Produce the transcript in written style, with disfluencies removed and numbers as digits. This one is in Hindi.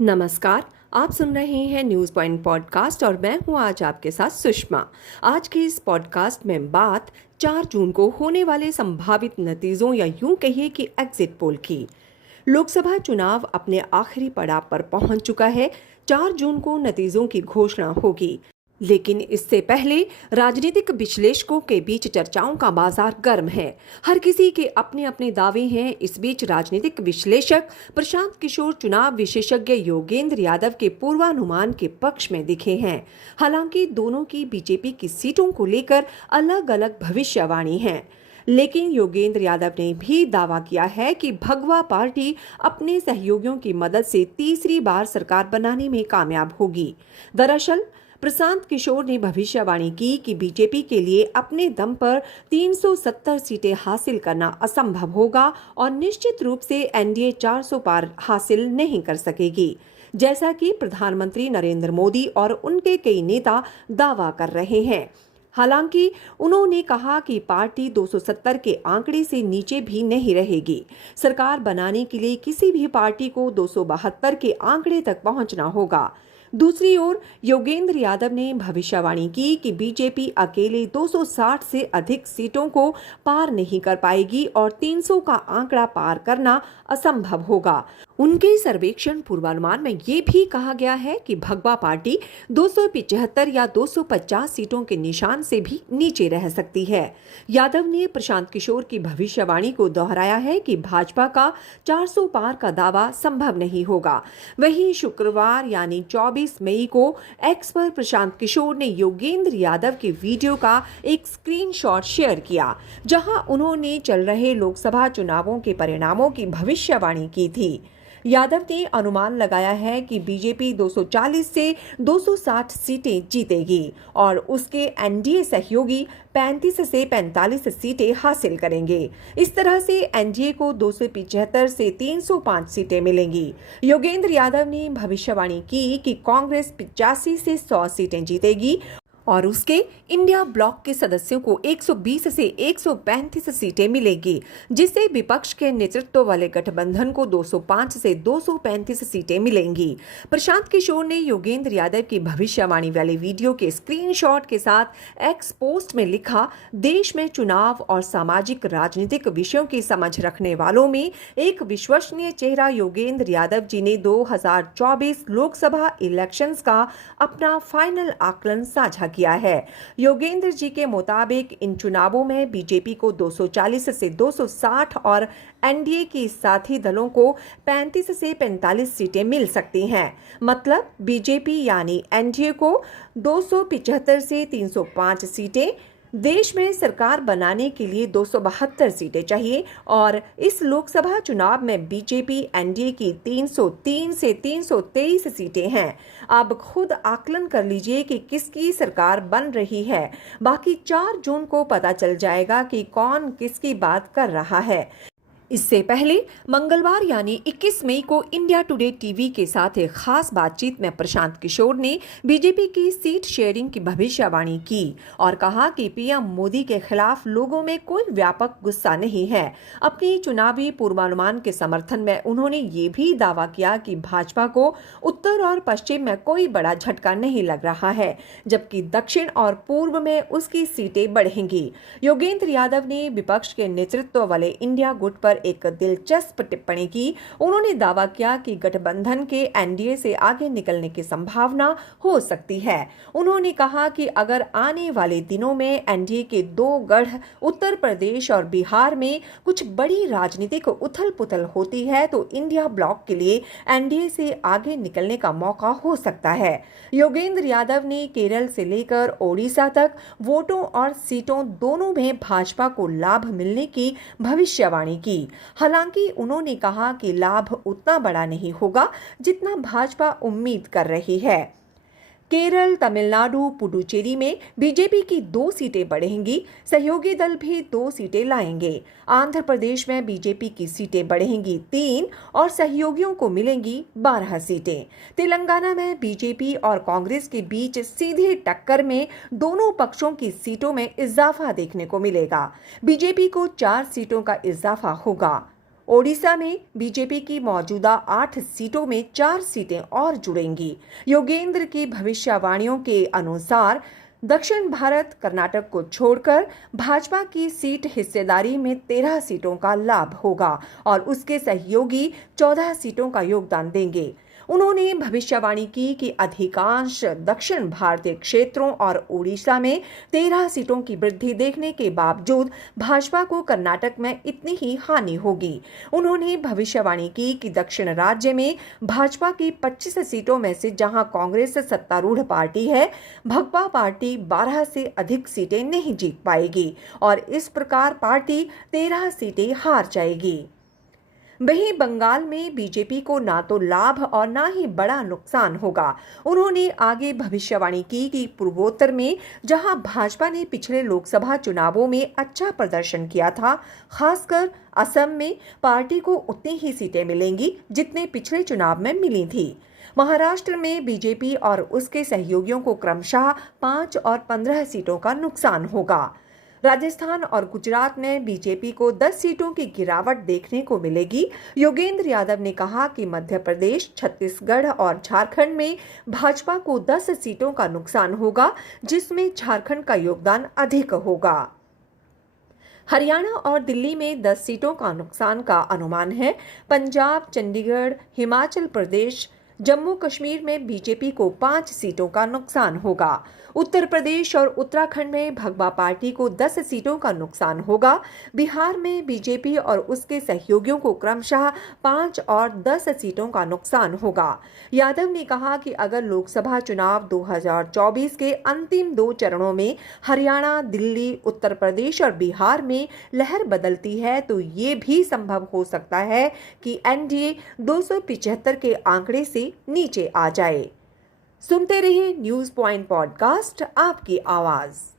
नमस्कार। आप सुन रहे हैं न्यूज़ पॉइंट पॉडकास्ट और मैं हूं आज आपके साथ सुषमा। आज के इस पॉडकास्ट में बात 4 जून को होने वाले संभावित नतीजों या यूं कहिए कि एग्जिट पोल की। लोकसभा चुनाव अपने आखिरी पड़ाव पर पहुंच चुका है। 4 जून को नतीजों की घोषणा होगी, लेकिन इससे पहले राजनीतिक विश्लेषकों के बीच चर्चाओं का बाजार गर्म है। हर किसी के अपने अपने दावे हैं। इस बीच राजनीतिक विश्लेषक प्रशांत किशोर चुनाव विशेषज्ञ योगेंद्र यादव के पूर्वानुमान के पक्ष में दिखे हैं। हालांकि दोनों की बीजेपी की सीटों को लेकर अलग अलग भविष्यवाणी है, लेकिन योगेंद्र यादव ने भी दावा किया है कि भगवा पार्टी अपने सहयोगियों की मदद से तीसरी बार सरकार बनाने में कामयाब होगी। दरअसल प्रशांत किशोर ने भविष्यवाणी की कि बीजेपी के लिए अपने दम पर 370 सीटें हासिल करना असंभव होगा और निश्चित रूप से एनडीए 400 पार हासिल नहीं कर सकेगी, जैसा कि प्रधानमंत्री नरेंद्र मोदी और उनके कई नेता दावा कर रहे हैं। हालांकि उन्होंने कहा कि पार्टी 270 के आंकड़े से नीचे भी नहीं रहेगी। सरकार बनाने के लिए किसी भी पार्टी को 272 के आंकड़े तक पहुंचना होगा। दूसरी ओर योगेंद्र यादव ने भविष्यवाणी की कि बीजेपी अकेले 260 से अधिक सीटों को पार नहीं कर पाएगी और 300 का आंकड़ा पार करना असंभव होगा। उनके सर्वेक्षण पूर्वानुमान में ये भी कहा गया है कि भगवा पार्टी 275 या 250 सीटों के निशान से भी नीचे रह सकती है। यादव ने प्रशांत किशोर की भविष्यवाणी को दोहराया है कि भाजपा का 400 पार का दावा संभव नहीं होगा। वहीं शुक्रवार यानी 24 मई को एक्स पर प्रशांत किशोर ने योगेंद्र यादव के वीडियो का एक स्क्रीनशॉट शेयर किया, जहां उन्होंने चल रहे लोकसभा चुनावों के परिणामों की भविष्यवाणी की थी। यादव ने अनुमान लगाया है कि बीजेपी 240 से 260 सीटें जीतेगी और उसके एनडीए सहयोगी 35 से 45 सीटें हासिल करेंगे। इस तरह से एनडीए को 275 से 305 सीटें मिलेंगी। योगेंद्र यादव ने भविष्यवाणी की कि कांग्रेस 85 से 100 सीटें जीतेगी और उसके इंडिया ब्लॉक के सदस्यों को 120 से 135 सीटें मिलेगी, जिससे विपक्ष के नेतृत्व वाले गठबंधन को 205 से 235 सीटें मिलेंगी। प्रशांत किशोर ने योगेंद्र यादव की भविष्यवाणी वाले वीडियो के स्क्रीनशॉट के साथ एक्स पोस्ट में लिखा, देश में चुनाव और सामाजिक राजनीतिक विषयों की समझ रखने वालों में एक विश्वसनीय चेहरा योगेंद्र यादव जी ने 2024 लोकसभा इलेक्शंस का अपना फाइनल आकलन साझा किया है। योगेंद्र जी के मुताबिक इन चुनावों में बीजेपी को 240 से 260 और एनडीए के साथी दलों को 35 से 45 सीटें मिल सकती हैं। मतलब बीजेपी यानी एनडीए को 275 से 305 सीटें, देश में सरकार बनाने के लिए 272 सीटें चाहिए और इस लोकसभा चुनाव में बीजेपी एनडीए की 303 से 323 सीटें हैं। अब खुद आकलन कर लीजिए कि किसकी सरकार बन रही है। बाकी 4 जून को पता चल जाएगा कि कौन किसकी बात कर रहा है। इससे पहले मंगलवार यानी 21 मई को इंडिया टुडे टीवी के साथ एक खास बातचीत में प्रशांत किशोर ने बीजेपी की सीट शेयरिंग की भविष्यवाणी की और कहा कि पीएम मोदी के खिलाफ लोगों में कोई व्यापक गुस्सा नहीं है। अपनी चुनावी पूर्वानुमान के समर्थन में उन्होंने ये भी दावा किया कि भाजपा को उत्तर और पश्चिम में कोई बड़ा झटका नहीं लग रहा है, जबकि दक्षिण और पूर्व में उसकी सीटें बढ़ेंगी। योगेंद्र यादव ने विपक्ष के नेतृत्व वाले इंडिया गुट पर एक दिलचस्प टिप्पणी की। उन्होंने दावा किया कि गठबंधन के एनडीए से आगे निकलने की संभावना हो सकती है। उन्होंने कहा कि अगर आने वाले दिनों में एनडीए के 2 गढ़ उत्तर प्रदेश और बिहार में कुछ बड़ी राजनीतिक उथल-पुथल होती है तो इंडिया ब्लॉक के लिए एनडीए से आगे निकलने का मौका हो सकता है। योगेंद्र यादव ने केरल से लेकर ओडिशा तक वोटों और सीटों दोनों में भाजपा को लाभ मिलने की भविष्यवाणी की। हालांकि उन्होंने कहा कि लाभ उतना बड़ा नहीं होगा जितना भाजपा उम्मीद कर रही है। केरल, तमिलनाडु, पुडुचेरी में बीजेपी की 2 सीटें बढ़ेंगी। सहयोगी दल भी 2 सीटें लाएंगे। आंध्र प्रदेश में बीजेपी की सीटें बढ़ेंगी 3 और सहयोगियों को मिलेंगी 12 सीटें। तेलंगाना में बीजेपी और कांग्रेस के बीच सीधी टक्कर में दोनों पक्षों की सीटों में इजाफा देखने को मिलेगा। बीजेपी को 4 सीटों का इजाफा होगा। ओडिशा में बीजेपी की मौजूदा 8 सीटों में 4 सीटें और जुड़ेंगी। योगेंद्र की भविष्यवाणियों के अनुसार दक्षिण भारत कर्नाटक को छोड़कर भाजपा की सीट हिस्सेदारी में 13 सीटों का लाभ होगा और उसके सहयोगी 14 सीटों का योगदान देंगे। उन्होंने भविष्यवाणी की कि अधिकांश दक्षिण भारतीय क्षेत्रों और ओडिशा में 13 सीटों की वृद्धि देखने के बावजूद भाजपा को कर्नाटक में इतनी ही हानि होगी। उन्होंने भविष्यवाणी की कि दक्षिण राज्य में भाजपा की 25 सीटों में से जहां कांग्रेस सत्तारूढ़ पार्टी है, भगपा पार्टी 12 से अधिक सीटें नहीं जीत पाएगी और इस प्रकार पार्टी 13 सीटें हार जाएगी। वहीं बंगाल में बीजेपी को ना तो लाभ और ना ही बड़ा नुकसान होगा। उन्होंने आगे भविष्यवाणी की कि पूर्वोत्तर में जहां भाजपा ने पिछले लोकसभा चुनावों में अच्छा प्रदर्शन किया था, खासकर असम में पार्टी को उतनी ही सीटें मिलेंगी जितने पिछले चुनाव में मिली थी। महाराष्ट्र में बीजेपी और उसके सहयोगियों को क्रमशः 5 और 15 सीटों का नुकसान होगा। राजस्थान और गुजरात में बीजेपी को 10 सीटों की गिरावट देखने को मिलेगी। योगेंद्र यादव ने कहा कि मध्य प्रदेश, छत्तीसगढ़ और झारखंड में भाजपा को 10 सीटों का नुकसान होगा, जिसमें झारखंड का योगदान अधिक होगा। हरियाणा और दिल्ली में 10 सीटों का नुकसान का अनुमान है। पंजाब, चंडीगढ़, हिमाचल प्रदेश, जम्मू कश्मीर में बीजेपी को 5 सीटों का नुकसान होगा। उत्तर प्रदेश और उत्तराखंड में भगवा पार्टी को 10 सीटों का नुकसान होगा। बिहार में बीजेपी और उसके सहयोगियों को क्रमशः 5 और 10 सीटों का नुकसान होगा। यादव ने कहा कि अगर लोकसभा चुनाव 2024 के अंतिम 2 चरणों में हरियाणा, दिल्ली, उत्तर प्रदेश और बिहार में लहर बदलती है तो ये भी संभव हो सकता है कि एनडीए 275 के आंकड़े से नीचे आ जाए। सुनते रहिए न्यूज़ पॉइंट पॉडकास्ट, आपकी आवाज़।